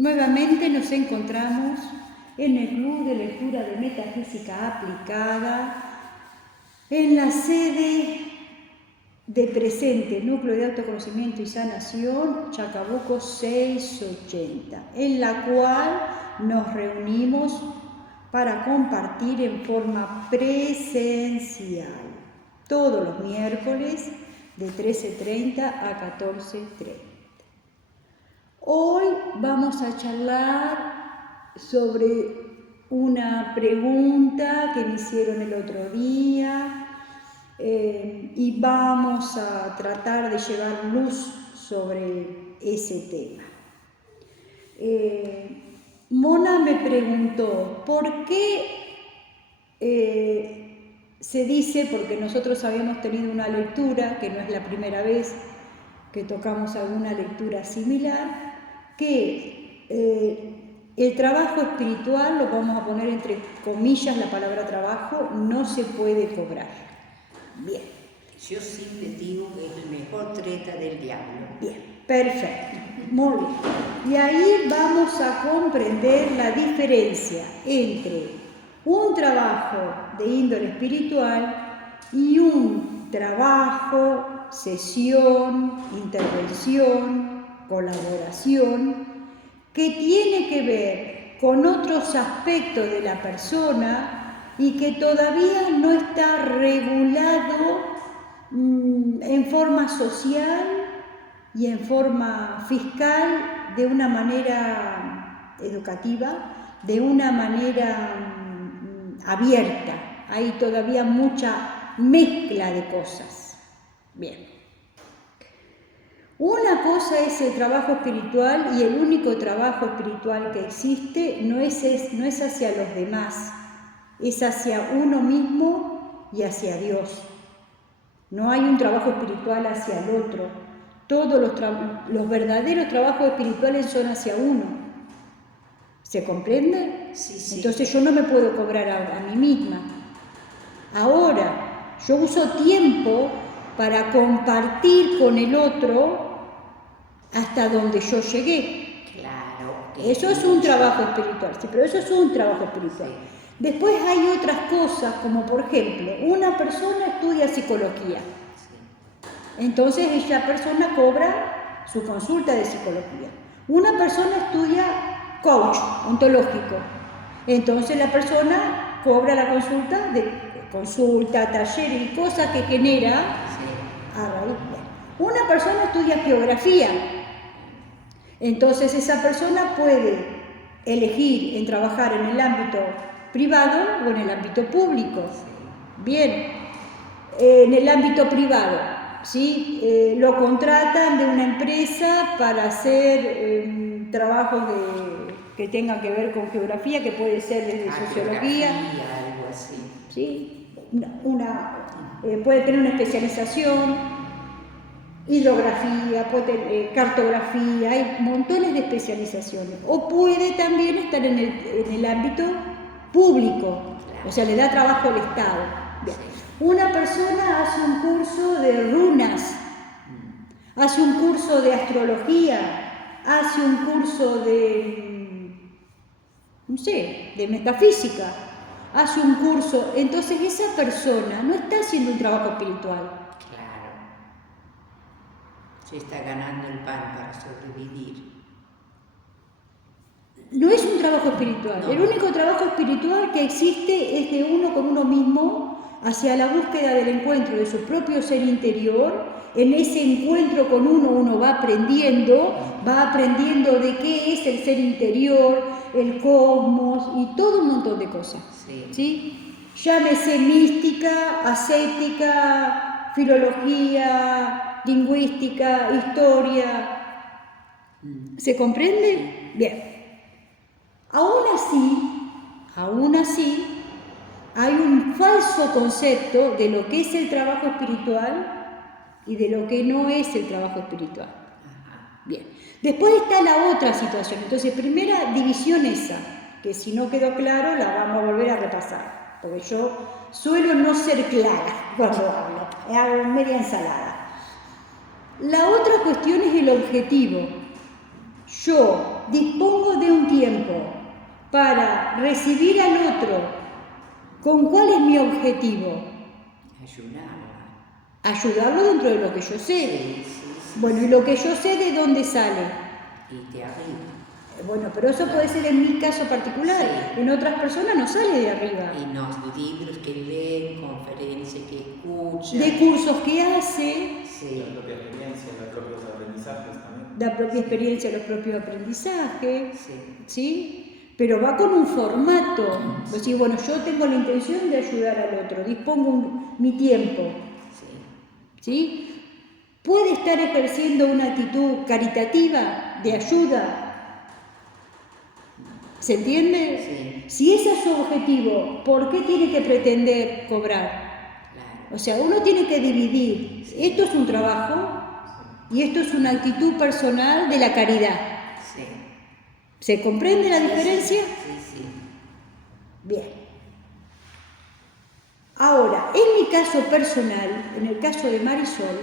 Nuevamente nos encontramos en el Club de Lectura de Metafísica Aplicada, en la sede de Presente, Núcleo de Autoconocimiento y Sanación, Chacabuco 680, en la cual nos reunimos para compartir en forma presencial, todos los miércoles de 13:30 a 14:30. Hoy vamos a charlar sobre una pregunta que me hicieron el otro día y vamos a tratar de llevar luz sobre ese tema. Mona me preguntó, ¿por qué se dice, porque nosotros habíamos tenido una lectura, que no es la primera vez que tocamos alguna lectura similar, que el trabajo espiritual, lo vamos a poner entre comillas la palabra trabajo, no se puede cobrar? Bien. Yo siempre digo que es el mejor treta del diablo. Bien, perfecto, muy bien. Y ahí vamos a comprender la diferencia entre un trabajo de índole espiritual y un trabajo, sesión, intervención, colaboración, que tiene que ver con otros aspectos de la persona y que todavía no está regulado en forma social y en forma fiscal de una manera educativa, de una manera abierta. Hay todavía mucha mezcla de cosas. Bien. Una cosa es el trabajo espiritual, y el único trabajo espiritual que existe no es hacia los demás, es hacia uno mismo y hacia Dios. No hay un trabajo espiritual hacia el otro. Todos los verdaderos trabajos espirituales son hacia uno. ¿Se comprende? Sí. Entonces yo no me puedo cobrar a mí misma. Ahora, yo uso tiempo para compartir con el otro hasta donde yo llegué. Claro. Eso es un trabajo espiritual, sí, pero eso es un trabajo espiritual. Sí. Después hay otras cosas, como por ejemplo, una persona estudia psicología. Sí. Entonces esa persona cobra su consulta de psicología. Una persona estudia coach ontológico. Entonces la persona cobra la consulta, taller y cosas que genera a raíz de. Una persona estudia geografía. Entonces esa persona puede elegir en trabajar en el ámbito privado o en el ámbito público. Bien, en el ámbito privado, ¿sí? Lo contratan de una empresa para hacer trabajos que tengan que ver con geografía, que puede ser desde sociología. Algo así. ¿Sí? Puede tener una especialización. Hidrografía, cartografía, hay montones de especializaciones. O puede también estar en el ámbito público, o sea, le da trabajo al Estado. Bien. Una persona hace un curso de runas, hace un curso de astrología, hace un curso de metafísica, hace un curso. Entonces esa persona no está haciendo un trabajo espiritual. Se está ganando el pan para sobrevivir. No es un trabajo espiritual. No. El único trabajo espiritual que existe es de uno con uno mismo, hacia la búsqueda del encuentro de su propio ser interior. En ese encuentro con uno va aprendiendo de qué es el ser interior, el cosmos y todo un montón de cosas. ¿Sí? Llámese mística, ascética, filología, lingüística, historia. ¿Se comprende? Bien. Aún así, hay un falso concepto de lo que es el trabajo espiritual y de lo que no es el trabajo espiritual. Bien. Después está la otra situación. Entonces, primera división esa, que si no quedó claro la vamos a volver a repasar, porque yo suelo no ser clara cuando hablo, hago media ensalada. La otra cuestión es el objetivo. yo dispongo de un tiempo para recibir al otro, ¿con cuál es mi objetivo? Ayudarlo dentro de lo que yo sé. Sí. Bueno, ¿y lo que yo sé de dónde sale? Y de arriba. Bueno, pero eso puede ser en mi caso particular. Sí. En otras personas no sale de arriba. Y los libros que leen, conferencias que escuchan. De cursos que hace. Sí. La propia experiencia, los propios aprendizajes también. La propia experiencia, los propios aprendizajes. Sí. ¿Sí? Pero va con un formato. Es decir, bueno, yo tengo la intención de ayudar al otro, dispongo mi tiempo. ¿Sí? ¿Puede estar ejerciendo una actitud caritativa, de ayuda? ¿Se entiende? Sí. Si ese es su objetivo, ¿por qué tiene que pretender cobrar? Claro. O sea, uno tiene que dividir. Esto es un trabajo y esto es una actitud personal de la caridad. Sí. ¿Se comprende la diferencia? Sí. Bien. Ahora, en mi caso personal, en el caso de Marisol,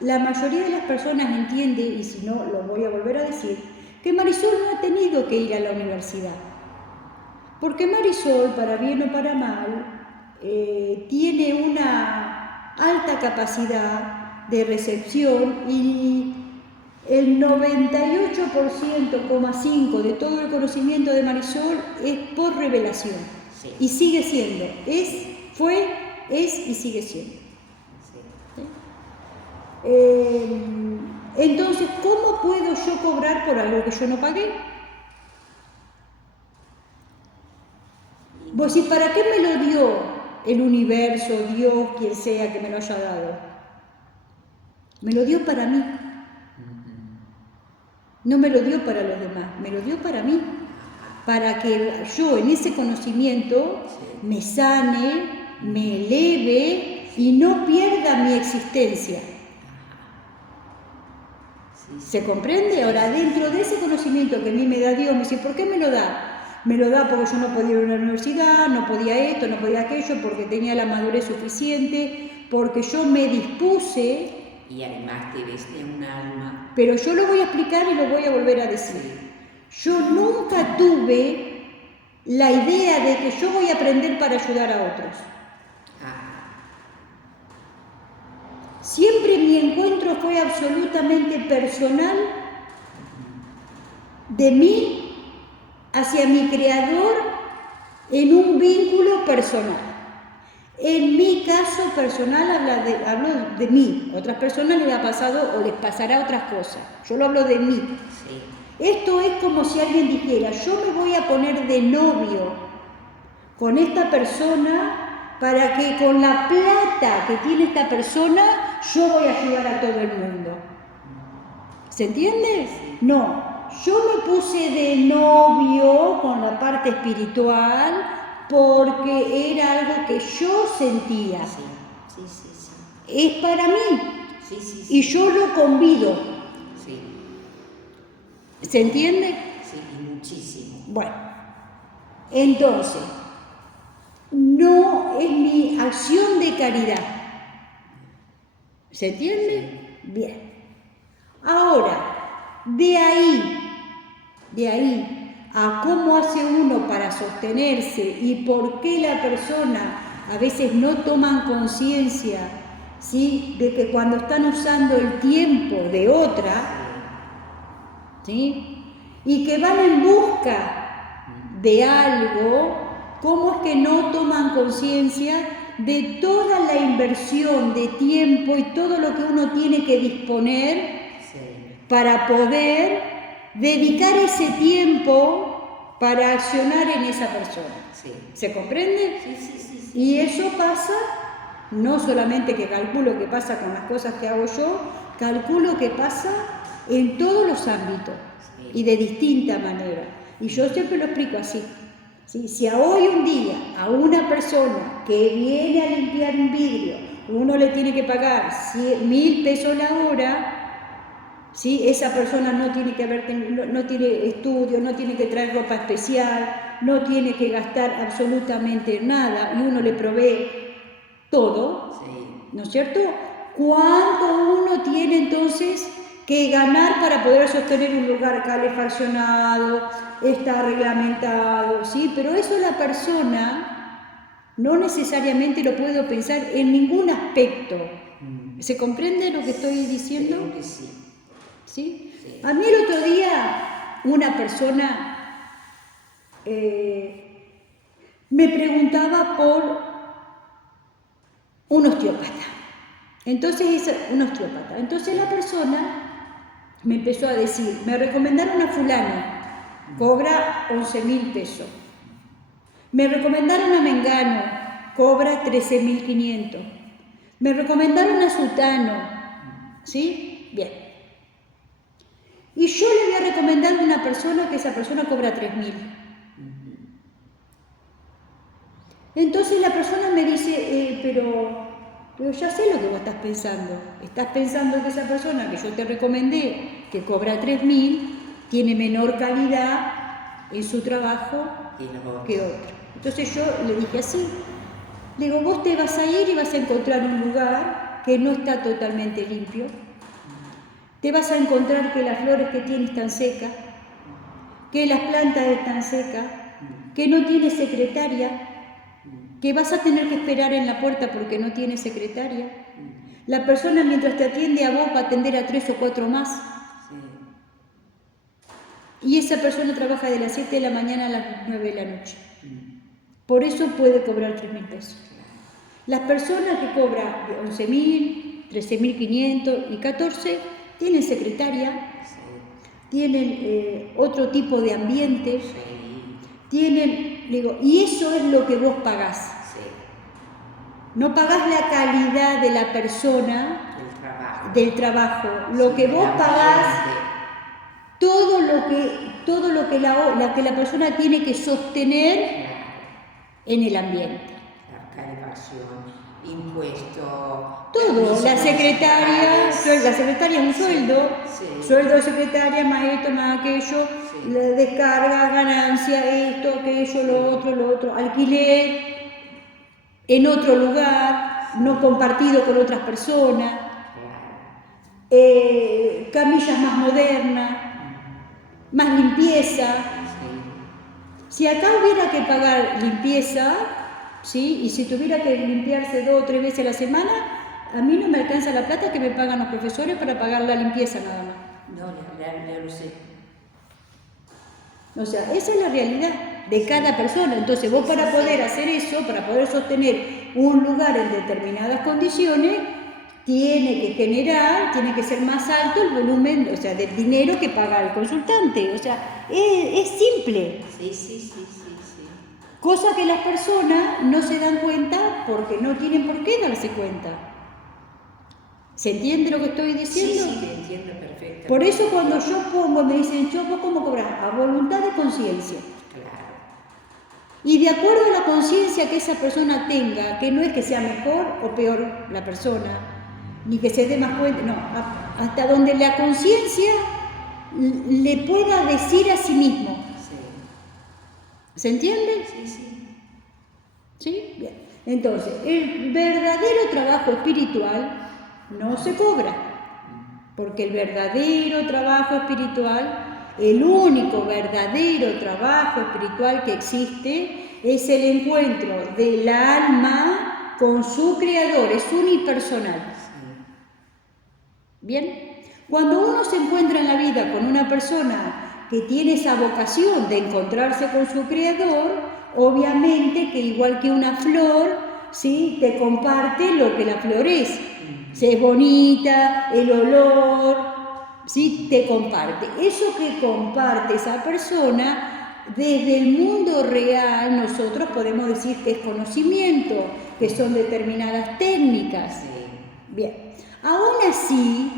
la mayoría de las personas entiende, y si no lo voy a volver a decir, que Marisol no ha tenido que ir a la universidad. Porque Marisol, para bien o para mal, tiene una alta capacidad de recepción y el 98,5% de todo el conocimiento de Marisol es por revelación. Sí. Y sigue siendo, fue, es y sigue siendo. Entonces, ¿cómo puedo yo cobrar por algo que yo no pagué? Vos decís, ¿para qué me lo dio el universo, Dios, quien sea que me lo haya dado? Me lo dio para mí. No me lo dio para los demás, me lo dio para mí. Para que yo en ese conocimiento me sane, me eleve y no pierda mi existencia. ¿Se comprende? Ahora, dentro de ese conocimiento que a mí me da Dios, me dice, ¿por qué me lo da? Me lo da porque yo no podía ir a la universidad, no podía esto, no podía aquello, porque tenía la madurez suficiente, porque yo me dispuse. Y además te ves de un alma. Pero yo lo voy a explicar y lo voy a volver a decir. Yo nunca tuve la idea de que yo voy a aprender para ayudar a otros. Siempre mi encuentro fue absolutamente personal, de mí hacia mi creador, en un vínculo personal. En mi caso personal hablo de mí. A otras personas les ha pasado o les pasará otras cosas. Yo lo hablo de mí. Sí. Esto es como si alguien dijera, yo me voy a poner de novio con esta persona para que con la plata que tiene esta persona yo voy a ayudar a todo el mundo. ¿Se entiende? No, yo me puse de novio con la parte espiritual porque era algo que yo sentía. Sí. Es para mí. Sí. Y yo lo convido. Sí. ¿Se entiende? Sí, muchísimo. Bueno, entonces, no es mi acción de caridad. ¿Se entiende? Sí. Bien. Ahora, de ahí a cómo hace uno para sostenerse y por qué la persona a veces no toman conciencia, ¿sí?, de que cuando están usando el tiempo de otra, ¿sí?, y que van en busca de algo, ¿cómo es que no toman conciencia de toda la inversión de tiempo y todo lo que uno tiene que disponer para poder dedicar ese tiempo para accionar en esa persona? Sí. ¿Se comprende? Sí. Y eso pasa, no solamente que calculo que pasa con las cosas que hago yo, calculo que pasa en todos los ámbitos y de distinta manera. Y yo siempre lo explico así. ¿Sí? Si hoy un día a una persona que viene a limpiar un vidrio, uno le tiene que pagar 1.000 pesos la hora, ¿sí?, esa persona no tiene no tiene estudio, no tiene que traer ropa especial, no tiene que gastar absolutamente nada y uno le provee todo, ¿no es cierto? ¿Cuánto uno tiene entonces que ganar para poder sostener un lugar calefaccionado, está reglamentado, ¿sí? Pero eso la persona no necesariamente lo puedo pensar en ningún aspecto. ¿Se comprende lo que estoy diciendo? Creo que sí. ¿Sí? Sí. A mí el otro día una persona me preguntaba por un osteópata. Entonces la persona me empezó a decir, me recomendaron a fulano, cobra 11.000 pesos. Me recomendaron a Mengano, cobra 13.500. Me recomendaron a Sutano, ¿sí? Bien. Y yo le voy a recomendar a una persona que esa persona cobra 3.000. Entonces la persona me dice, pero ya sé lo que vos estás pensando. Estás pensando que esa persona que yo te recomendé, que cobra 3.000, tiene menor calidad en su trabajo que otro. Entonces yo le dije así, le digo, vos te vas a ir y vas a encontrar un lugar que no está totalmente limpio. Te vas a encontrar que las flores que tiene están secas, que las plantas están secas, que no tiene secretaria, que vas a tener que esperar en la puerta porque no tiene secretaria. La persona mientras te atiende a vos va a atender a 3 o 4 más. Y esa persona trabaja de las 7 de la mañana a las 9 de la noche. Por eso puede cobrar 3.000 pesos. Las personas que cobran 11.000, 13.500 y 14 tienen secretaria, tienen otro tipo de ambiente, tienen, digo, y eso es lo que vos pagás. No pagás la calidad de la persona, del trabajo. Lo que vos pagás, todo lo que la persona tiene que sostener en el ambiente. La calefacción, impuestos. Todo, la secretaria es un sueldo, sueldo de secretaria, más esto, más aquello, la descarga, ganancia, esto, aquello, lo otro, alquiler en otro lugar, no compartido con otras personas, camillas más modernas, más limpieza. Si acá hubiera que pagar limpieza, ¿sí? Y si tuviera que limpiarse 2 o 3 veces a la semana, a mí no me alcanza la plata que me pagan los profesores para pagar la limpieza nada más. No, ya lo sé. O sea, esa es la realidad de cada persona. Entonces vos para poder hacer eso, para poder sostener un lugar en determinadas condiciones, tiene que ser más alto el volumen, o sea, del dinero que paga el consultante. O sea, es simple. Sí. Cosa que las personas no se dan cuenta porque no tienen por qué darse cuenta. ¿Se entiende lo que estoy diciendo? Sí, te entiendo perfectamente. Por eso cuando yo pongo, me dicen, ¿vos cómo cobras? A voluntad de conciencia. Claro. Y de acuerdo a la conciencia que esa persona tenga, que no es que sea mejor o peor la persona, ni que se dé más cuenta, no, hasta donde la conciencia le pueda decir a sí mismo. ¿Se entiende? ¿Sí? Bien. Entonces, el verdadero trabajo espiritual no se cobra, porque el verdadero trabajo espiritual, el único verdadero trabajo espiritual que existe, es el encuentro del alma con su creador, es unipersonal. Bien, cuando uno se encuentra en la vida con una persona que tiene esa vocación de encontrarse con su creador, obviamente que igual que una flor, ¿sí? Te comparte lo que la flor es. Si es bonita, el olor, ¿sí? Te comparte. Eso que comparte esa persona, desde el mundo real nosotros podemos decir que es conocimiento, que son determinadas técnicas. Bien, aún así,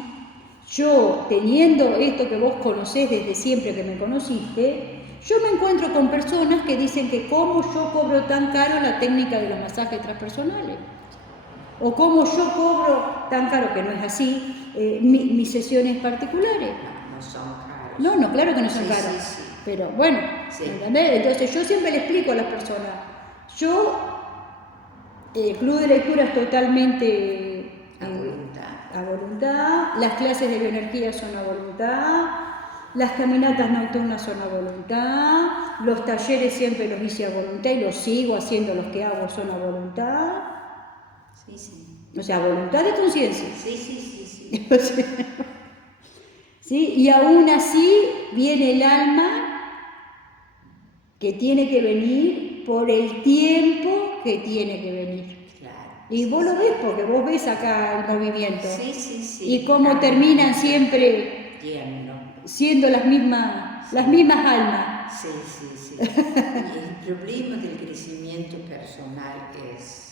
yo teniendo esto que vos conocés desde siempre que me conociste, yo me encuentro con personas que dicen que cómo yo cobro tan caro la técnica de los masajes transpersonales. O cómo yo cobro tan caro, que no es así, mis sesiones particulares. No son caros. No, claro que no son caros. Sí. Pero bueno, ¿entendés? Entonces yo siempre le explico a las personas, el club de lectura es totalmente a a voluntad, las clases de bioenergía son a voluntad, las caminatas nocturnas son a voluntad, los talleres siempre los hice a voluntad y los sigo haciendo, los que hago son a voluntad. Sí, sí. O sea, voluntad de conciencia. Sí, sí, sí, sí. ¿Sí? Y aún así viene el alma que tiene que venir por el tiempo que tiene que venir. Claro. Y vos lo ves porque vos ves acá el movimiento. Sí, sí, sí. Y cómo terminan siempre Yendo. siendo las mismas almas. Sí, sí, sí. Y el problema del crecimiento personal es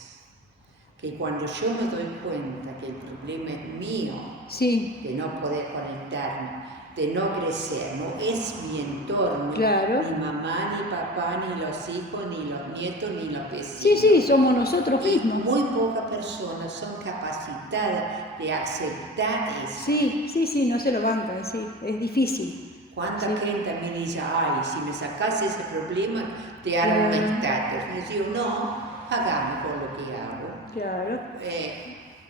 que cuando yo me doy cuenta que el problema es mío, Sí, de no poder conectarme, de no crecer, no es mi entorno, claro. ni mamá, ni papá, ni los hijos, ni los nietos, ni los vecinos. Sí, sí, somos nosotros mismos. Muy pocas personas son capacitadas de aceptar eso. Sí, sí, sí, no se lo bancan, sí, es difícil. ¿Cuánta gente a mí dice, ay, si me sacas ese problema, te hago un estatus? Y yo digo, no, hagamos con lo que hago. Claro.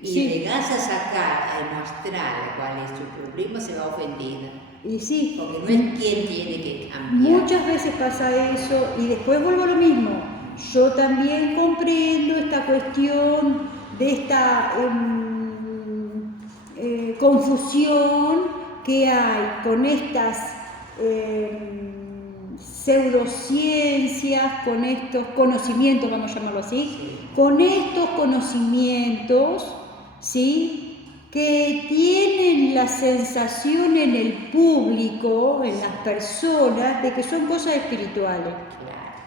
Y Sí. llegas a sacar, a demostrarle cuál es tu problema, se va ofendida. Y sí, Porque no es quien tiene que cambiar. muchas veces pasa eso y después vuelvo a lo mismo. Yo también comprendo esta cuestión de esta confusión que hay con estas pseudociencias, con estos conocimientos, vamos a llamarlo así, con estos conocimientos, ¿sí?, que tienen la sensación en el público, en las personas, de que son cosas espirituales. Claro,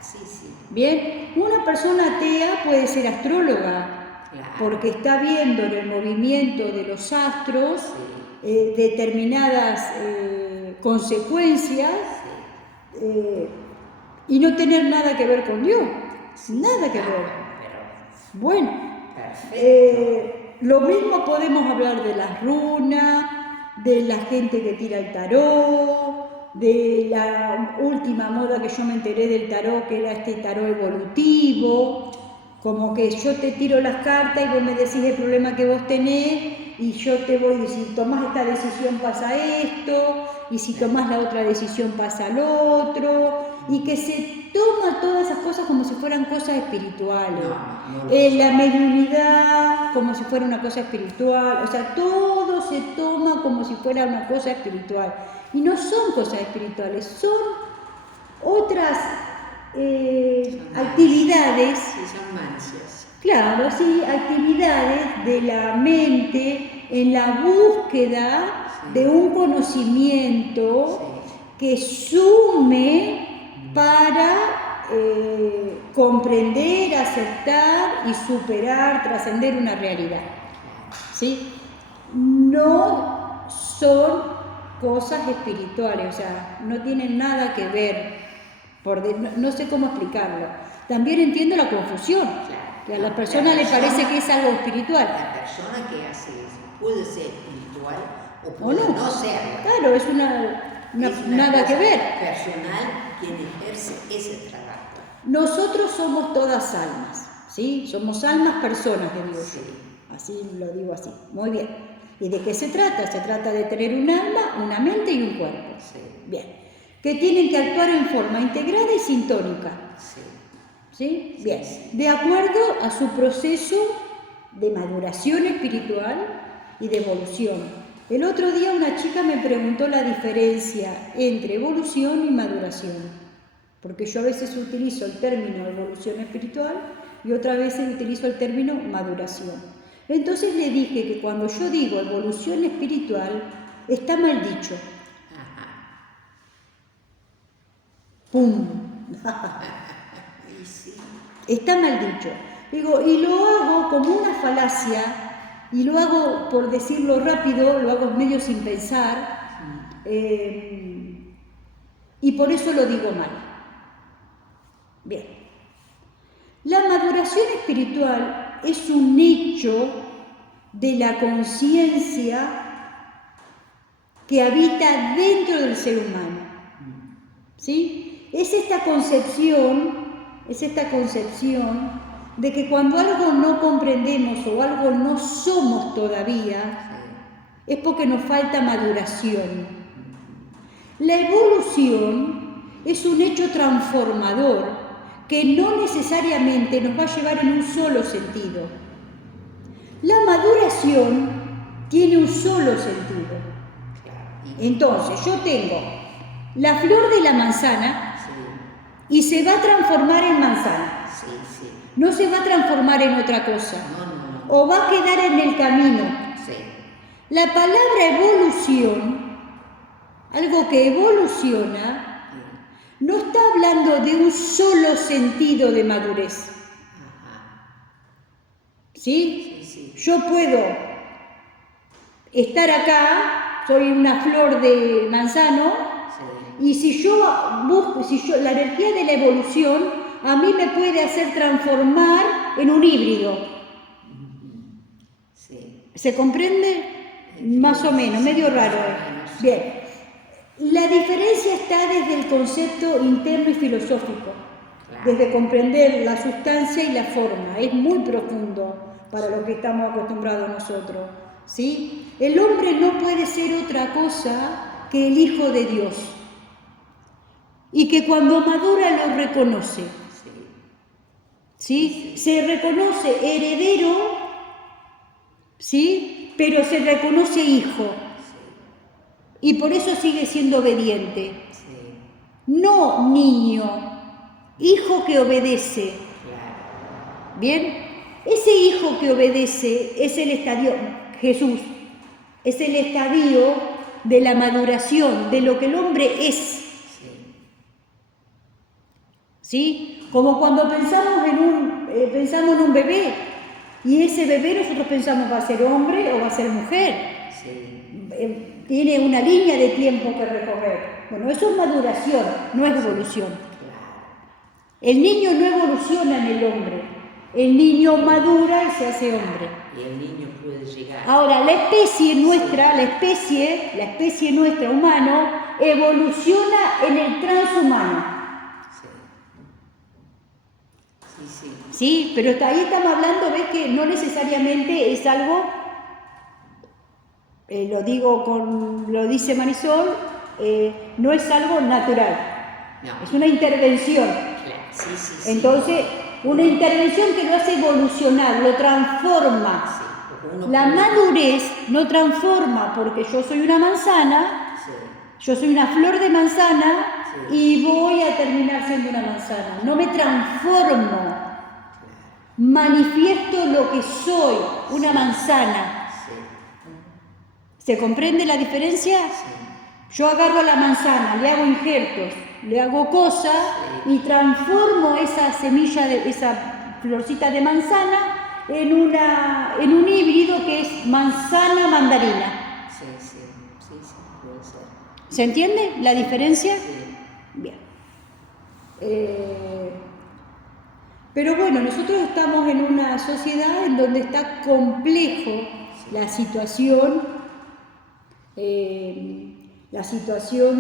sí, sí. Bien, una persona atea puede ser astróloga, Claro. porque está viendo en el movimiento de los astros determinadas consecuencias y no tener nada que ver con Dios, nada que ver. Bueno, Perfecto. lo mismo podemos hablar de las runas, de la gente que tira el tarot, de la última moda que yo me enteré del tarot, que era este tarot evolutivo, como que yo te tiro las cartas y vos me decís el problema que vos tenés y yo te voy a decir, si tomás esta decisión pasa esto, y si tomás la otra decisión pasa lo otro, y que se toma todas esas cosas como si fueran cosas espirituales. La mediunidad como si fuera una cosa espiritual, o sea, todo se toma como si fuera una cosa espiritual. Y no son cosas espirituales, son otras actividades. Sí, son mancias. Claro, sí, actividades de la mente en la búsqueda de un conocimiento que sume para comprender, aceptar y superar, trascender una realidad. ¿Sí? No son cosas espirituales, o sea, no tienen nada que ver, no sé cómo explicarlo. También entiendo la confusión, que a la persona le parece que es algo espiritual. La persona que hace eso puede ser espiritual o puede no serlo. Claro, es nada que ver. Personal quien ejerce ese trabajo. Nosotros somos todas almas, ¿sí? Somos almas, personas de Dios. Sí. Así lo digo así. Muy bien. ¿Y de qué se trata? Se trata de tener un alma, una mente y un cuerpo. Sí. Bien. Que tienen que actuar en forma integrada y sintónica. Sí. ¿Sí? Bien. De acuerdo a su proceso de maduración espiritual y de evolución. El otro día una chica me preguntó la diferencia entre evolución y maduración. Porque yo a veces utilizo el término evolución espiritual y otras veces utilizo el término maduración. Entonces le dije que cuando yo digo evolución espiritual, está mal dicho. Ajá. ¡Pum! Sí. Está mal dicho. Digo, y lo hago como una falacia, y lo hago, por decirlo rápido, lo hago medio sin pensar, y por eso lo digo mal. Bien. La maduración espiritual es un hecho de la conciencia que habita dentro del ser humano. ¿Sí? Es esta concepción de que cuando algo no comprendemos o algo no somos todavía, es porque nos falta maduración. La evolución es un hecho transformador que no necesariamente nos va a llevar en un solo sentido. La maduración tiene un solo sentido. Entonces, yo tengo la flor de la manzana y se va a transformar en manzana. No se va a transformar en otra cosa. O va a quedar en el camino. La palabra evolución, algo que evoluciona, no está hablando de un solo sentido de madurez. ¿Sí? Yo puedo estar acá, soy una flor de manzano, y si yo busco, la energía de la evolución a mí me puede hacer transformar en un híbrido. ¿Se comprende? Más o menos, medio raro. Bien. La diferencia está desde el concepto interno y filosófico, desde comprender la sustancia y la forma. Es muy profundo para lo que estamos acostumbrados nosotros, ¿sí? El hombre no puede ser otra cosa que el Hijo de Dios, y que cuando madura lo reconoce, ¿sí? Se reconoce heredero, ¿sí? Pero se reconoce hijo. Y por eso sigue siendo obediente. No niño, hijo que obedece. ¿Bien? Ese hijo que obedece es el estadio, Jesús, es el estadio de la maduración, de lo que el hombre es. ¿Sí? Como cuando pensamos en un bebé, y ese bebé nosotros pensamos va a ser hombre o va a ser mujer. Tiene una línea de tiempo que recorrer. Bueno, eso es maduración, no es evolución. El niño no evoluciona en el hombre. El niño madura y se hace hombre. Y el niño puede llegar. Ahora, la especie nuestra, humano, evoluciona en el transhumano. Sí, pero ahí estamos hablando, ves que no necesariamente es algo, lo dice Marisol, no es algo natural, no. Es una intervención. Entonces, una intervención que lo hace evolucionar, lo transforma. La madurez no transforma, porque yo soy una manzana, yo soy una flor de manzana y voy a terminar siendo una manzana. No me transformo. Manifiesto lo que soy, una manzana. ¿Se comprende la diferencia? Yo agarro la manzana, le hago injertos, le hago cosas y transformo esa semilla, esa florcita de manzana en un híbrido que es manzana-mandarina. Sí, puede ser. ¿Se entiende la diferencia? Bien. Pero bueno, nosotros estamos en una sociedad en donde está complejo la situación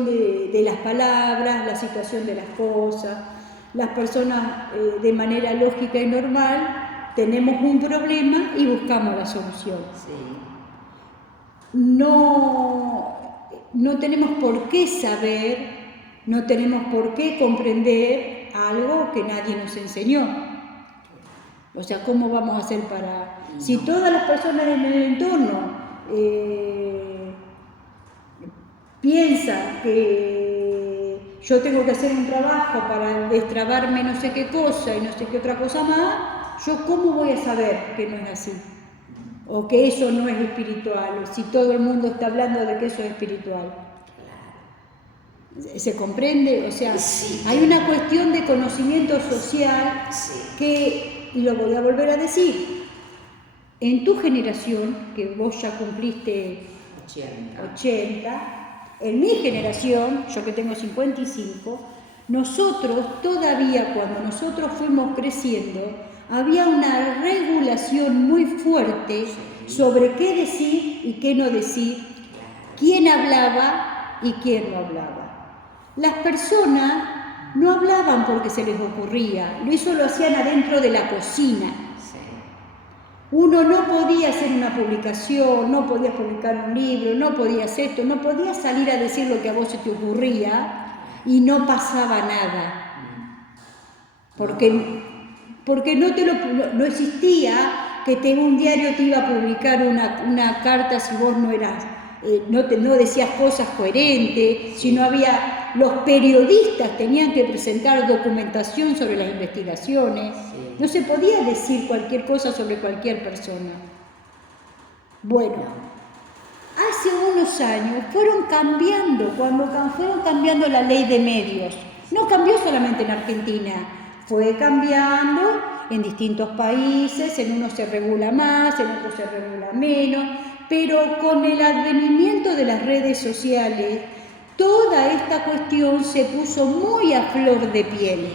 de las palabras, la situación de las cosas. Las personas de manera lógica y normal tenemos un problema y buscamos la solución. No tenemos por qué saber, no tenemos por qué comprender algo que nadie nos enseñó. O sea, ¿cómo vamos a hacer para...? Si todas las personas en el entorno piensan que yo tengo que hacer un trabajo para destrabarme no sé qué cosa y no sé qué otra cosa más, ¿yo cómo voy a saber que no es así? O que eso no es espiritual, si todo el mundo está hablando de que eso es espiritual. ¿Se comprende? O sea, hay una cuestión de conocimiento social que, y lo voy a volver a decir, en tu generación, que vos ya cumpliste 80, en mi generación, yo que tengo 55, nosotros todavía cuando nosotros fuimos creciendo, había una regulación muy fuerte sobre qué decir y qué no decir, quién hablaba y quién no hablaba. Las personas no hablaban porque se les ocurría, eso lo hacían adentro de la cocina. Uno no podía hacer una publicación, no podía publicar un libro, no podías esto, no podías salir a decir lo que a vos se te ocurría y no pasaba nada. Porque no existía que un diario te iba a publicar una carta si vos no eras, no decías cosas coherentes, si no había... Los periodistas tenían que presentar documentación sobre las investigaciones. Sí. No se podía decir cualquier cosa sobre cualquier persona. Bueno, hace unos años fueron cambiando la ley de medios. No cambió solamente en Argentina, fue cambiando en distintos países, en unos se regula más, en otros se regula menos, pero con el advenimiento de las redes sociales, toda esta cuestión se puso muy a flor de piel.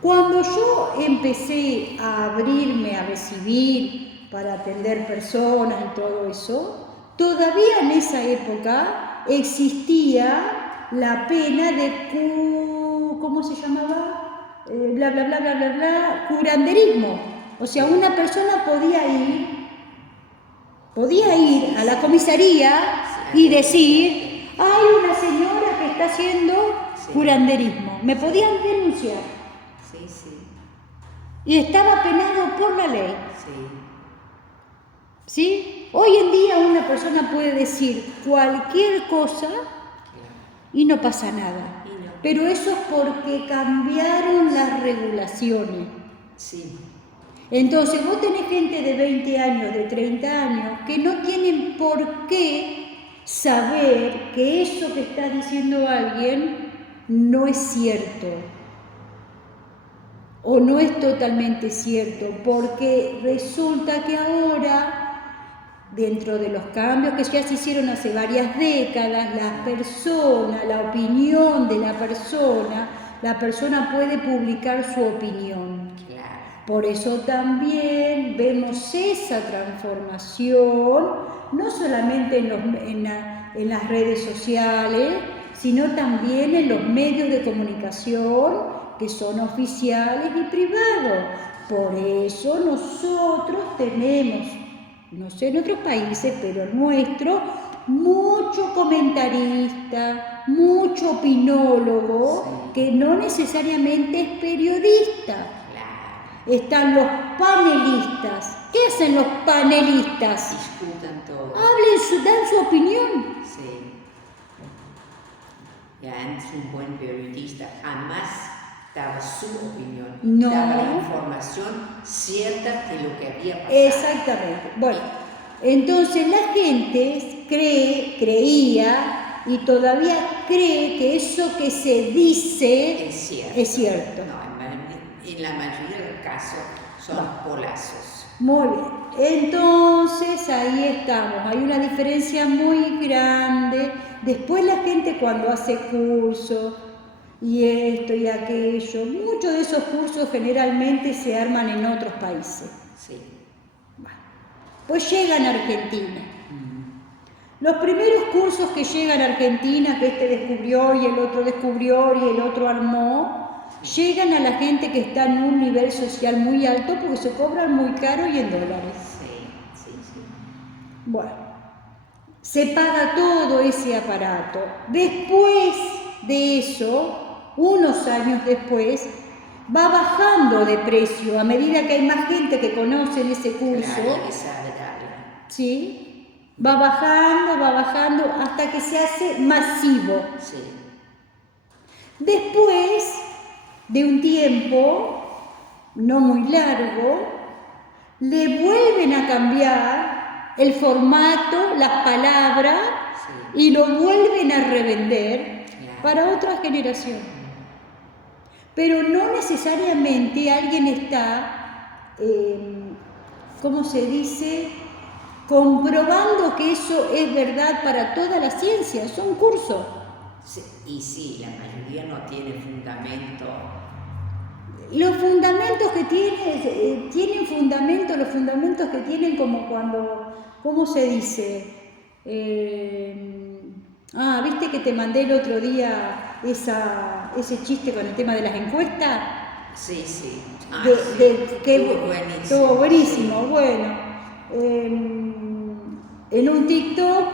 Cuando yo empecé a abrirme, a recibir, para atender personas y todo eso, todavía en esa época existía la pena de, ¿cómo se llamaba? Curanderismo. O sea, una persona podía ir a la comisaría y decir... Hay una señora que está haciendo curanderismo. Me podían denunciar. Sí, sí. Y estaba penado por la ley. Sí. ¿Sí? Hoy en día una persona puede decir cualquier cosa y no pasa nada. No. Pero eso es porque cambiaron las regulaciones. Sí. Entonces vos tenés gente de 20 años, de 30 años, que no tienen por qué saber que eso que está diciendo alguien no es cierto o no es totalmente cierto, porque resulta que ahora, dentro de los cambios que ya se hicieron hace varias décadas, la opinión de la persona puede publicar su opinión. Por eso también vemos esa transformación, no solamente en las redes sociales, sino también en los medios de comunicación que son oficiales y privados. Por eso nosotros tenemos, no sé en otros países, pero en nuestro, mucho comentarista, mucho opinólogo, que no necesariamente es periodista. Están los panelistas. ¿Qué hacen los panelistas? Discutan todo. Dan su opinión. Sí. Ya antes un buen periodista jamás daba su opinión. No. Daba la información cierta de lo que había pasado. Exactamente. Bueno, entonces la gente creía y todavía cree que eso que se dice es cierto. No, en la mayoría de los casos son polazos. Muy bien. Entonces ahí estamos. Hay una diferencia muy grande. Después la gente cuando hace cursos y esto y aquello, muchos de esos cursos generalmente se arman en otros países. Sí. Bueno, pues llegan a Argentina. Los primeros cursos que llegan a Argentina, que este descubrió y el otro descubrió y el otro armó, llegan a la gente que está en un nivel social muy alto porque se cobran muy caro y en dólares. Sí. Bueno, se paga todo ese aparato. Después de eso, unos años después, va bajando de precio a medida que hay más gente que conoce ese curso. Claro, que sabe darle. ¿Sí? Va bajando hasta que se hace masivo. Sí. Después de un tiempo, no muy largo, le vuelven a cambiar el formato, las palabras, y lo vuelven a revender para otra generación. Pero no necesariamente alguien está, ¿cómo se dice?, comprobando que eso es verdad para toda la ciencia. Son cursos. Sí, y sí, la mayoría no tiene fundamento. Los fundamentos que tienen fundamento, los fundamentos que tienen como cuando, ¿cómo se dice? ¿Viste que te mandé el otro día ese chiste con el tema de las encuestas? Sí, sí. Estuvo buenísimo. Bueno, en un TikTok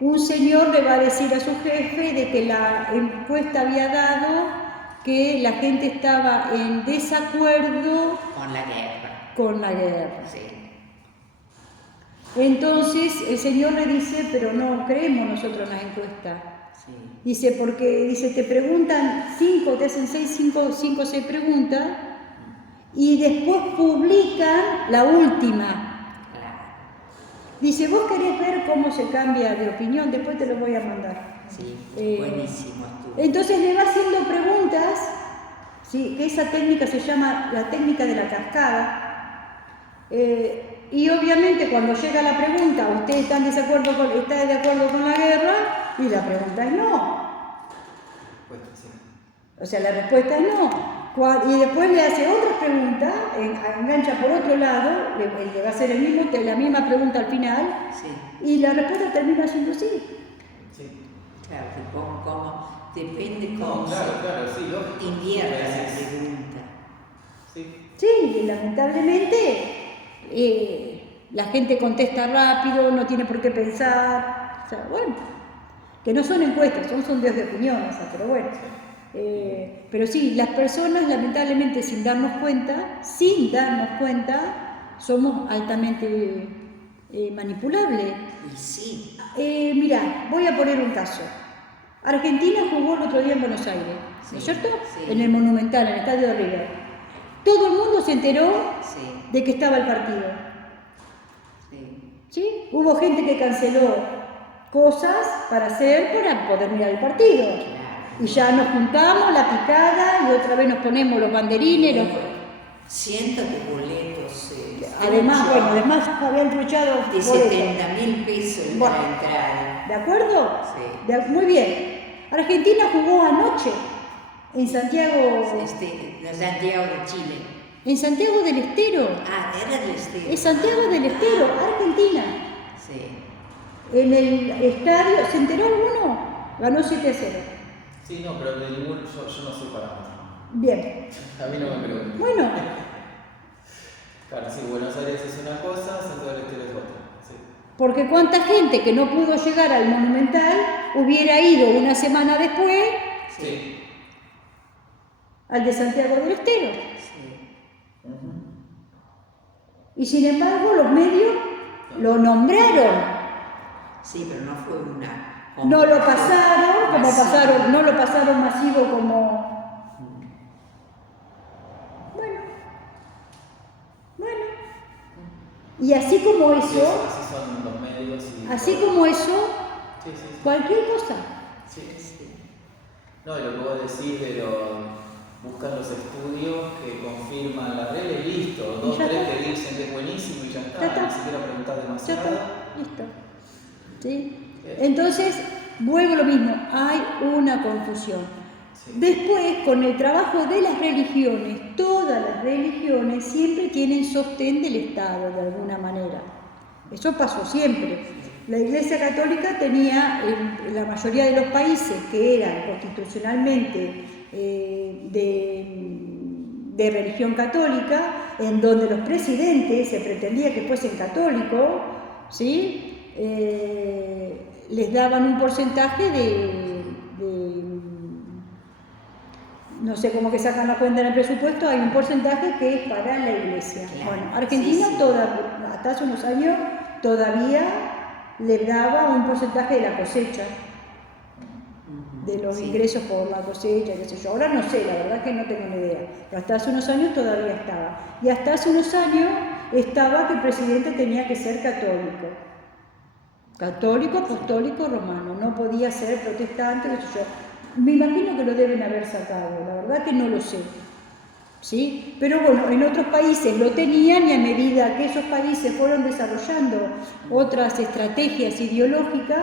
un señor le va a decir a su jefe de que la encuesta había dado que la gente estaba en desacuerdo con la guerra. Sí. Entonces el señor le dice, pero no creemos nosotros en las encuestas. Sí. Dice, porque dice, te preguntan 5, te hacen 5 o 6 preguntas y después publican la última. Dice, vos querés ver cómo se cambia de opinión, después te lo voy a mandar. Sí, buenísimo. Entonces le va haciendo preguntas, ¿sí? Que esa técnica se llama la técnica de la cascada. Y obviamente cuando llega la pregunta, ¿ustedes están de acuerdo con la guerra? Y la pregunta es no. O sea, la respuesta es no. Y después le hace otra pregunta, engancha por otro lado, le va a hacer la misma pregunta al final, sí. Y la respuesta termina siendo sí. Sí. Claro, como depende cómo sí, invierta la pregunta. Sí, y lamentablemente la gente contesta rápido, no tiene por qué pensar, o sea, bueno, que no son encuestas, son sondeos de opinión, o sea, pero bueno. Pero sí, las personas lamentablemente sin darnos cuenta, somos altamente manipulables. Y sí. Mirá, voy a poner un caso. Argentina jugó el otro día en Buenos Aires, ¿no es cierto? Sí. En el Monumental, en el Estadio de River. Todo el mundo se enteró de que estaba el partido. ¿Sí? Hubo gente que canceló cosas para poder mirar el partido. Y ya nos juntamos, la picada, y otra vez nos ponemos los banderines. Cientos de boletos. Además habían truchado de 70.000 pesos en la entrada. ¿De acuerdo? Sí. Muy bien. Argentina jugó anoche en Santiago. En Santiago de Chile. En Santiago del Estero. Ah, era del Estero. Es Santiago del Estero, Argentina. Sí. En el estadio, ¿se enteró alguno? Ganó 7-0. Sí, no, pero de ningún, yo no soy parámetro. Bien. A mí no me pregunto. Bueno. Claro, sí, Buenos Aires es una cosa, Santiago del Estero es otra. Sí. Porque cuánta gente que no pudo llegar al Monumental hubiera ido una semana después al de Santiago del Estero. Sí. Y sin embargo los medios lo nombraron. Sí, pero no fue una... No lo pasaron, no lo pasaron masivo como... Bueno. Y así como eso... Sí, así son los medios y... Así como eso, cualquier cosa. Sí. No, y lo que vos decís de buscar los estudios que confirman la regla y listo. 2, 3 te dicen que es buenísimo y ya está. Ni siquiera preguntar demasiado. Ya está, listo. ¿Sí? Entonces, vuelvo a lo mismo, hay una confusión. Sí. Después, con el trabajo de las religiones, todas las religiones siempre tienen sostén del Estado, de alguna manera. Eso pasó siempre. La Iglesia Católica tenía, en la mayoría de los países que eran constitucionalmente de religión católica, en donde los presidentes se pretendía que fuesen católicos, ¿sí? Les daban un porcentaje no sé cómo que sacan la cuenta en el presupuesto, hay un porcentaje que es para la iglesia. Claro. Bueno, Argentina hasta hace unos años todavía le daba un porcentaje de la cosecha, de los ingresos por la cosecha, qué sé yo. Ahora no sé, la verdad que no tengo ni idea, pero hasta hace unos años todavía estaba. Y hasta hace unos años estaba que el presidente tenía que ser católico. Católico, apostólico, romano, no podía ser protestante, qué sé yo. Me imagino que lo deben haber sacado, la verdad que no lo sé. ¿Sí? Pero bueno, en otros países lo tenían y a medida que esos países fueron desarrollando otras estrategias ideológicas,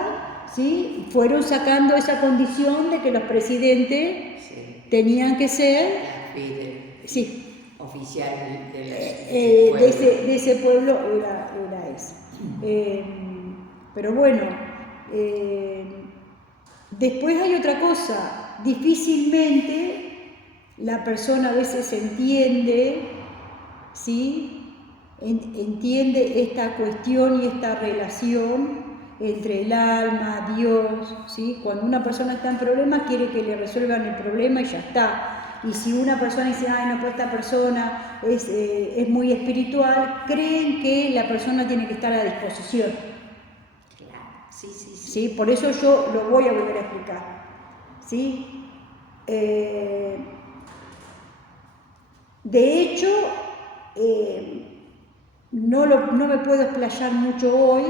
¿sí? Fueron sacando esa condición de que los presidentes tenían que ser oficial de ese pueblo era ese. Pero bueno, después hay otra cosa, difícilmente la persona a veces entiende, ¿sí? Entiende esta cuestión y esta relación entre el alma, Dios, ¿sí? Cuando una persona está en problemas quiere que le resuelvan el problema y ya está. Y si una persona dice, ay, no, pues esta persona es muy espiritual, creen que la persona tiene que estar a disposición. Claro, sí, sí, sí. ¿Sí? Por eso yo lo voy a volver a explicar. ¿Sí? De hecho, no me puedo explayar mucho hoy,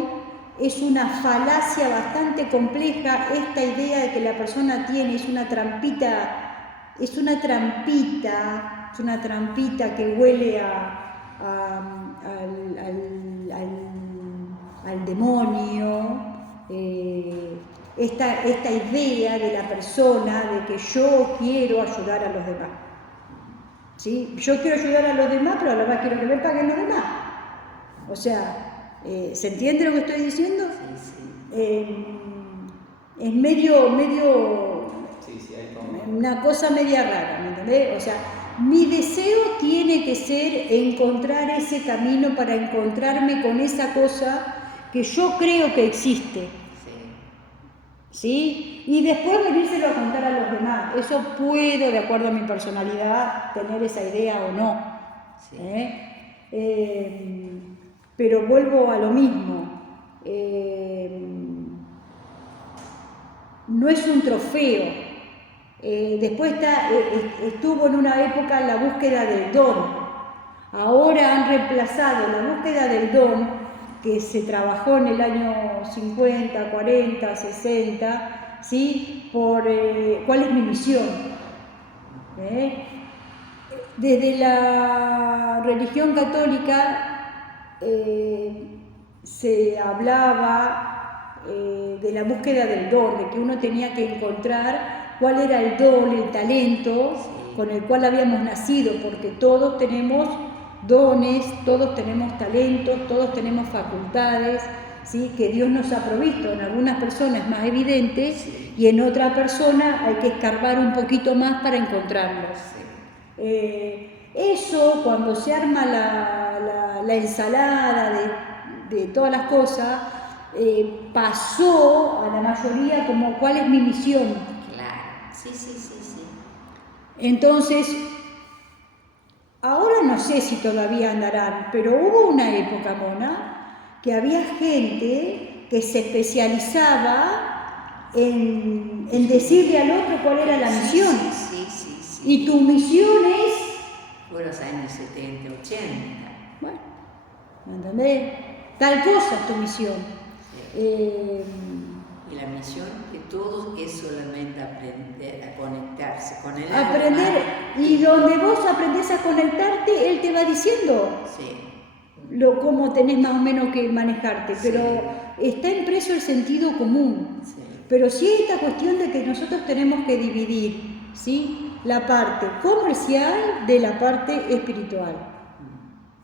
es una falacia bastante compleja esta idea de que la persona tiene, es una trampita que huele al demonio, esta idea de la persona de que yo quiero ayudar a los demás. ¿Sí? Yo quiero ayudar a los demás, pero a la vez quiero que me paguen los demás. O sea, ¿se entiende lo que estoy diciendo? Sí, sí. Es medio Sí, hay como... una cosa media rara, ¿me entendés? O sea, mi deseo tiene que ser encontrar ese camino para encontrarme con esa cosa que yo creo que existe. ¿Sí? Y después venírselo a contar a los demás. Eso puedo, de acuerdo a mi personalidad, tener esa idea o no. Sí. Pero vuelvo a lo mismo. No es un trofeo. Después estuvo en una época la búsqueda del don. Ahora han reemplazado la búsqueda del don, que se trabajó en el año 50, 40, 60, ¿sí? Por cuál es mi misión. Desde la religión católica se hablaba de la búsqueda del don, de que uno tenía que encontrar cuál era el don, el talento con el cual habíamos nacido, porque todos tenemos dones, todos tenemos talentos, todos tenemos facultades, ¿sí? Que Dios nos ha provisto. En algunas personas más evidentes y en otra persona hay que escarbar un poquito más para encontrarlos. Eso, cuando se arma la ensalada de todas las cosas, pasó a la mayoría como ¿cuál es mi misión? Claro, sí, sí, sí, sí. Entonces, ahora no sé si todavía andarán, pero hubo una época, Mona, que había gente que se especializaba en decirle al otro cuál era la misión. Sí, sí, sí. Y tu misión es... Fue los años 70, 80. Bueno, ¿me entendés? Tal cosa es tu misión. Sí. Y la misión que todos es solamente aprender a conectarse con el alma. Aprender, y donde vos aprendés a conectarte, él te va diciendo cómo tenés más o menos que manejarte, pero está impreso el sentido común. Sí. Pero sí hay esta cuestión de que nosotros tenemos que dividir, ¿sí? La parte comercial de la parte espiritual.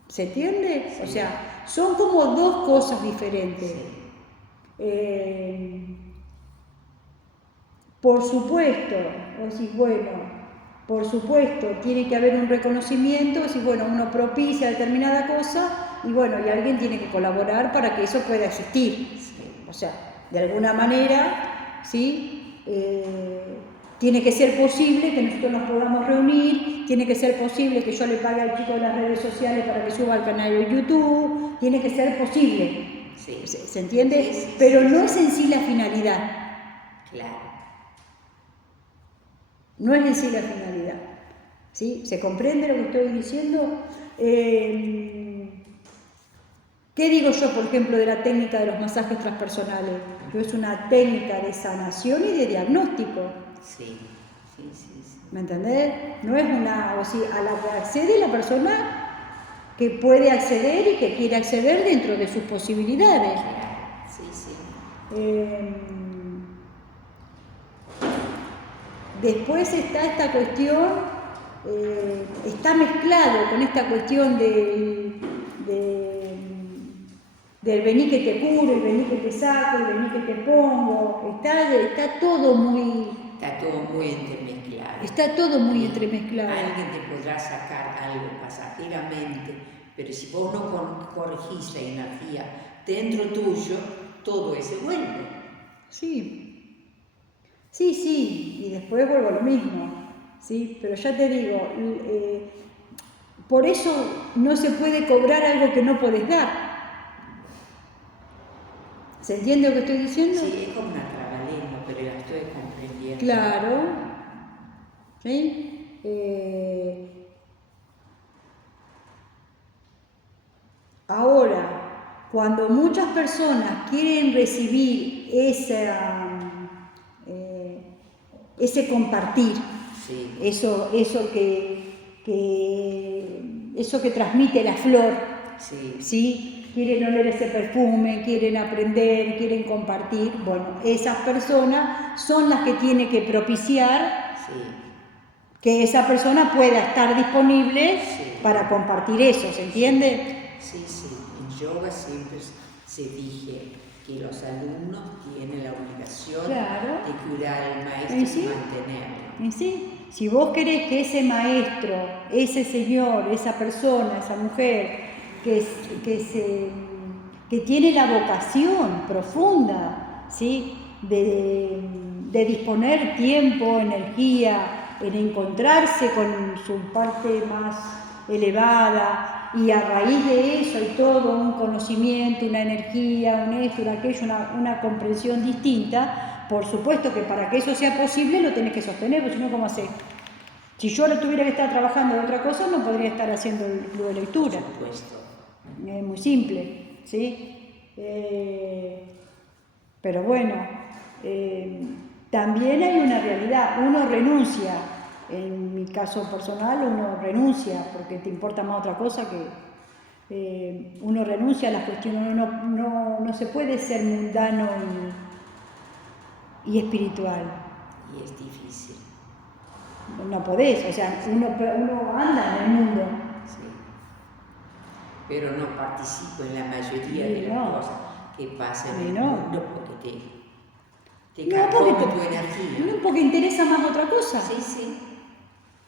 ¿Se entiende? Sí. O sea, son como dos cosas diferentes. Sí. Por supuesto, vos decís, bueno, por supuesto, tiene que haber un reconocimiento, decís, bueno, uno propicia determinada cosa y bueno, y alguien tiene que colaborar para que eso pueda existir. Sí. O sea, de alguna manera, ¿sí? Tiene que ser posible que nosotros nos podamos reunir, tiene que ser posible que yo le pague al chico de las redes sociales para que suba al canal de YouTube, tiene que ser posible. Sí. ¿Se entiende? Sí, sí, pero no es en sí la finalidad. Claro. No es en sí la finalidad. ¿Sí? ¿Se comprende lo que estoy diciendo? ¿Qué digo yo, por ejemplo, de la técnica de los masajes transpersonales? Que es una técnica de sanación y de diagnóstico. Sí, sí, sí, sí. ¿Me entendés? No es una, o sea, a la que accede la persona que puede acceder y que quiere acceder dentro de sus posibilidades. Sí, sí. Después está esta cuestión, está mezclado con esta cuestión del vení que te curo, el vení que te saco, el vení que te pongo, está todo muy Está todo muy entremezclado. Está todo muy entremezclado. Alguien te podrá sacar algo pasajeramente, pero si vos no corregís la energía dentro tuyo, todo ese vuelve. Sí, sí, sí, y después vuelvo a lo mismo, ¿sí? Pero ya te digo, por eso no se puede cobrar algo que no puedes dar. ¿Se entiende lo que estoy diciendo? Sí, es como una trabalengua, pero la estoy comprendiendo. Claro, ¿sí? Ahora, cuando muchas personas quieren recibir ese compartir, Sí. eso que transmite la flor, Sí. ¿sí? Quieren oler ese perfume, quieren aprender, quieren compartir. Bueno, esas personas son las que tiene que propiciar que esa persona pueda estar disponible para compartir eso, ¿se entiende? Sí, sí. En yoga siempre se dije que los alumnos tienen la obligación de cuidar al maestro y mantenerlo. ¿Y sí? Si vos querés que ese maestro, ese señor, esa persona, esa mujer, que tiene la vocación profunda, ¿sí? de disponer tiempo, energía, en encontrarse con su parte más elevada, y a raíz de eso hay todo un conocimiento, una energía, un esto, un aquello, una comprensión distinta. Por supuesto que para que eso sea posible lo tenés que sostener, porque si no, ¿cómo hacer? Si yo no tuviera que estar trabajando en otra cosa, no podría estar haciendo el club de lectura. Por supuesto. Es muy simple, ¿sí? Pero bueno, también hay una realidad, uno renuncia, en mi caso personal uno renuncia porque te importa más otra cosa que uno renuncia a las cuestiones, uno no se puede ser mundano y espiritual. Y es difícil. No podés, o sea, uno anda en el mundo. Sí. Pero no participo en la mayoría de las cosas que pasan en el mundo porque te carcome tu energía. No, porque interesa más otra cosa. Sí, sí.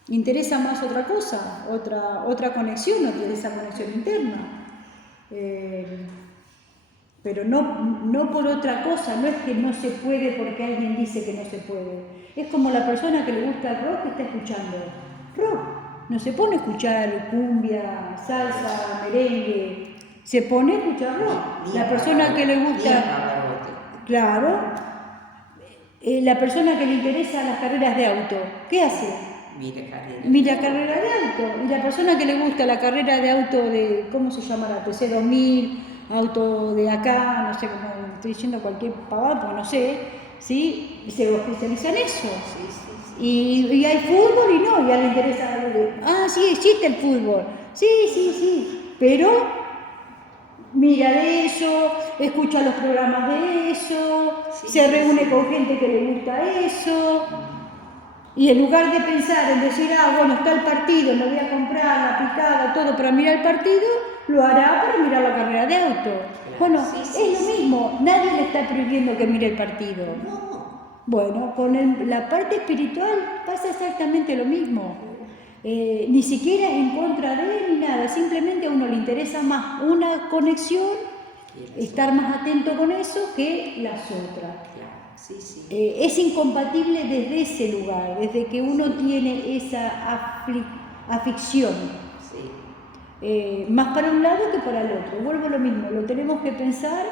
Interesa más otra cosa, otra conexión, esa conexión interna. Pero no por otra cosa, no es que no se puede porque alguien dice que no se puede. Es como la persona que le gusta el rock que está escuchando rock. No se pone a escuchar cumbia, salsa, merengue, se pone a escuchar rock. La persona que le gusta... Claro. La persona que le interesa las carreras de auto, ¿qué hace? Mira carrera de auto. Y la persona que le gusta la carrera de auto de, ¿cómo se llama? La TC2000, auto de acá, no sé cómo, estoy diciendo cualquier pavada, porque no sé, ¿sí? Y se especializa en eso. Y hay fútbol y no, ya le interesa. Sí, existe el fútbol. Sí. Pero mira de eso, escucha los programas de eso, se reúne con gente que le gusta eso. Y en lugar de pensar en decir, bueno, está el partido, me voy a comprar la picada, todo para mirar el partido, lo hará para mirar la carrera de auto. Bueno, es lo mismo, nadie le está prohibiendo que mire el partido. Bueno, con la parte espiritual pasa exactamente lo mismo. Ni siquiera es en contra de él ni nada, simplemente a uno le interesa más una conexión, estar más atento con eso que las otras. Es incompatible desde ese lugar, desde que uno tiene esa afición, más para un lado que para el otro. Vuelvo a lo mismo, lo tenemos que pensar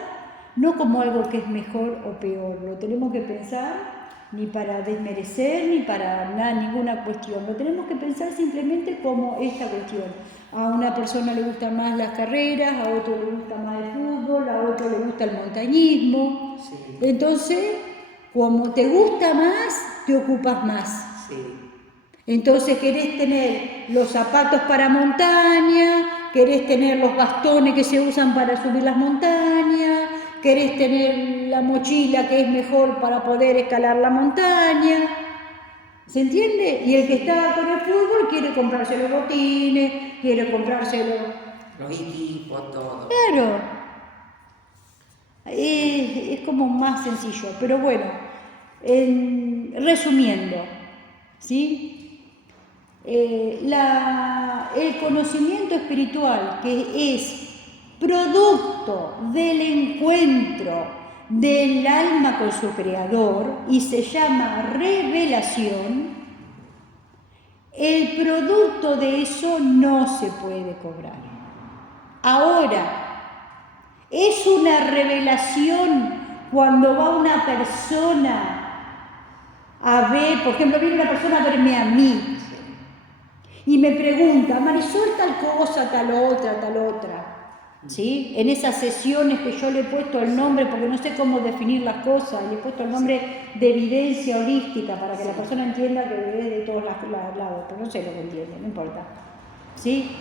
no como algo que es mejor o peor, lo tenemos que pensar ni para desmerecer ni para ninguna cuestión, lo tenemos que pensar simplemente como esta cuestión. A una persona le gustan más las carreras, a otro le gusta más el fútbol, a otro le gusta el montañismo. Entonces, como te gusta más, te ocupas más. Entonces querés tener los zapatos para montaña, querés tener los bastones que se usan para subir las montañas, querés tener la mochila que es mejor para poder escalar la montaña. ¿Se entiende? Y el que está con el fútbol quiere comprarse los botines, quiere comprarse los equipos, todo. Claro. Es como más sencillo, pero bueno, resumiendo, ¿sí? El conocimiento espiritual, que es producto del encuentro del alma con su creador y se llama revelación, el producto de eso no se puede cobrar. Ahora, es una revelación cuando va una persona a ver, por ejemplo, viene una persona a verme a mí y me pregunta, Marisol, tal cosa, tal otra, ¿sí? En esas sesiones que yo le he puesto el nombre, porque no sé cómo definir las cosas, le he puesto el nombre de evidencia holística para que la persona entienda que es de todos lados, pero no sé lo que entiende, no importa, ¿sí?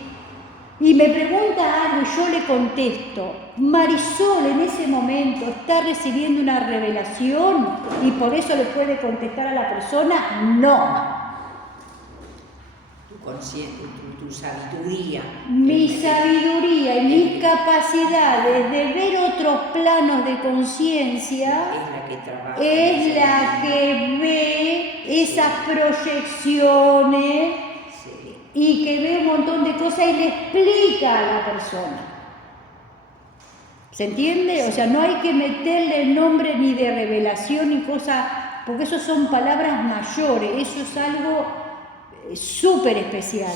Y me pregunta algo y yo le contesto, Marisol en ese momento está recibiendo una revelación y por eso le puede contestar a la persona, no. Tu sabiduría. Mi sabiduría y mis capacidades de ver otros planos de conciencia es la que ve esas proyecciones y que ve un montón de cosas y le explica a la persona. ¿Se entiende? O sea, no hay que meterle el nombre ni de revelación ni cosa, porque eso son palabras mayores, eso es algo súper especial,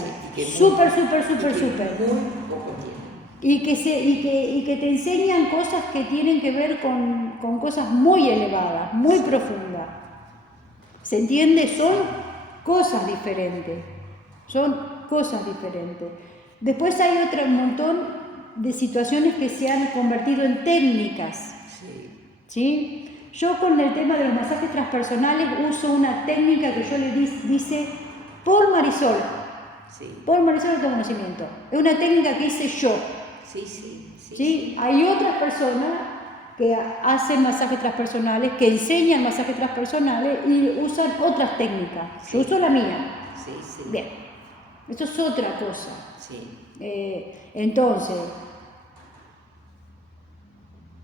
súper. Y que te enseñan cosas que tienen que ver con cosas muy elevadas, muy profundas. ¿Se entiende? Son cosas diferentes. Después hay un montón de situaciones que se han convertido en técnicas. ¿Sí? Yo con el tema de los masajes transpersonales uso una técnica que yo le dice por Marisol. Por Marisol autoconocimiento. Es una técnica que hice yo. ¿Sí? Hay otras personas que hacen masajes transpersonales, que enseñan masajes transpersonales y usan otras técnicas. Yo uso la mía. Bien. Esto es otra cosa. Entonces,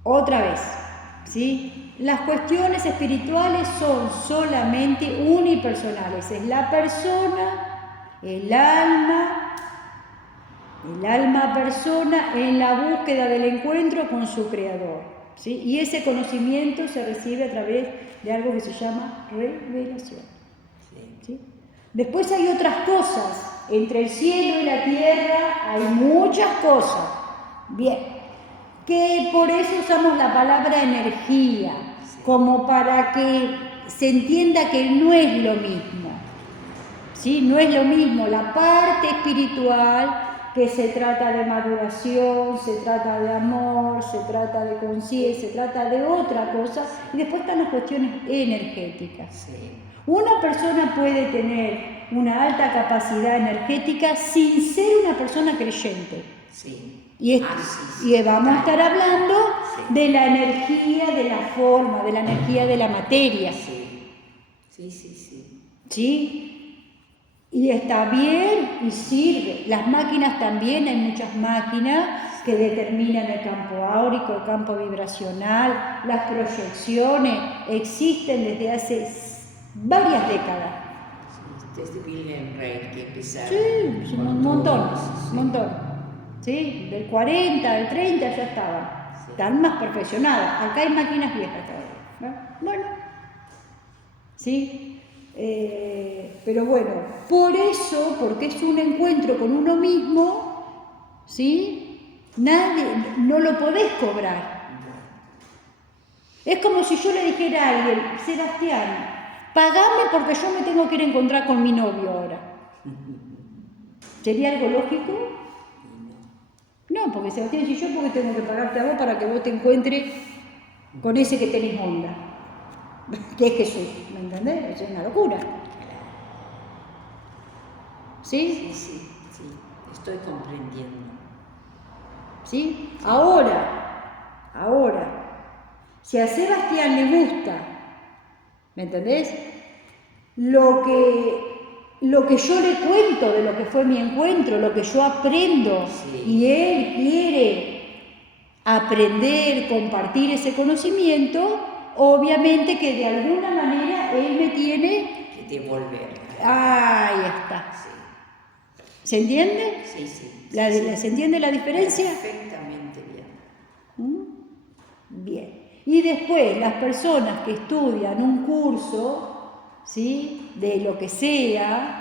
otra vez, ¿sí? Las cuestiones espirituales son solamente unipersonales. Es la persona, el alma persona en la búsqueda del encuentro con su creador, ¿sí? Y ese conocimiento se recibe a través de algo que se llama revelación. ¿Sí? Después hay otras cosas. Entre el cielo y la tierra hay muchas cosas. Bien. Que por eso usamos la palabra energía, como para que se entienda que no es lo mismo. ¿Sí? No es lo mismo la parte espiritual, que se trata de maduración, se trata de amor, se trata de conciencia, se trata de otra cosa, y después están las cuestiones energéticas. Una persona puede tener una alta capacidad energética sin ser una persona creyente. Y vamos a estar hablando de la energía, de la forma, de la energía de la materia. ¿Sí? Y está bien y sirve. Las máquinas también, hay muchas máquinas que determinan el campo áurico, el campo vibracional, las proyecciones existen desde hace varias décadas. Desde Wilhelm Reich que empezaron. Sí, un montón. ¿Sí? Del 40, del 30 ya estaban. Están más perfeccionadas. Acá hay máquinas viejas todavía. Bueno. ¿Sí? Pero bueno, por eso, porque es un encuentro con uno mismo, ¿sí? No lo podés cobrar. Es como si yo le dijera a alguien, Sebastián, pagame porque yo me tengo que ir a encontrar con mi novio ahora. ¿Sería algo lógico? No, porque Sebastián, si yo porque tengo que pagarte a vos para que vos te encuentres con ese que tenés onda, que es Jesús, ¿me entendés? Eso es una locura. ¿Sí? Sí, estoy comprendiendo. ¿Sí? Ahora, si a Sebastián le gusta, ¿me entendés? Lo que yo le cuento de lo que fue mi encuentro, lo que yo aprendo, y él quiere aprender, compartir ese conocimiento, obviamente que de alguna manera él me tiene... Que devolver. Ahí está. Sí. ¿Se entiende? Sí, sí. ¿Se entiende la diferencia? Perfectamente bien. Bien. Y después las personas que estudian un curso, ¿sí?, de lo que sea,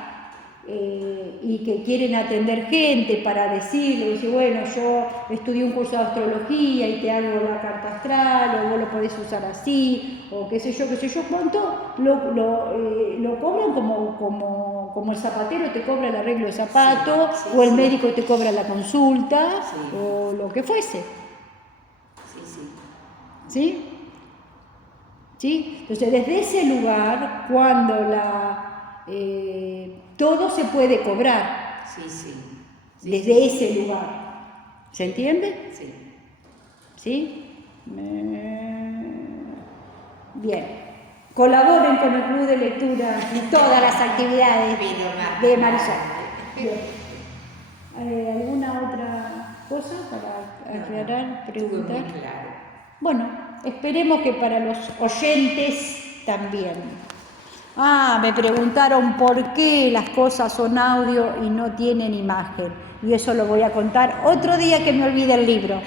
y que quieren atender gente para decirle, dice, bueno, yo estudié un curso de astrología y te hago la carta astral, o vos lo podés usar así, o qué sé yo cuánto, lo cobran como el zapatero te cobra el arreglo de zapato, Sí, o el sí. médico te cobra la consulta, Sí. o lo que fuese. Sí, sí. ¿Sí? ¿Sí? Entonces, desde ese lugar, cuando todo se puede cobrar, Sí, sí. Sí, desde sí. ese lugar. ¿Se entiende? Sí. ¿Sí? Bien. Colaboren con el club de lectura en todas las actividades de Marisol. Bien. ¿Alguna otra cosa para aclarar, preguntar? Estuvo muy claro. Bueno, esperemos que para los oyentes también. Me preguntaron por qué las cosas son audio y no tienen imagen. Y eso lo voy a contar otro día que me olvide el libro.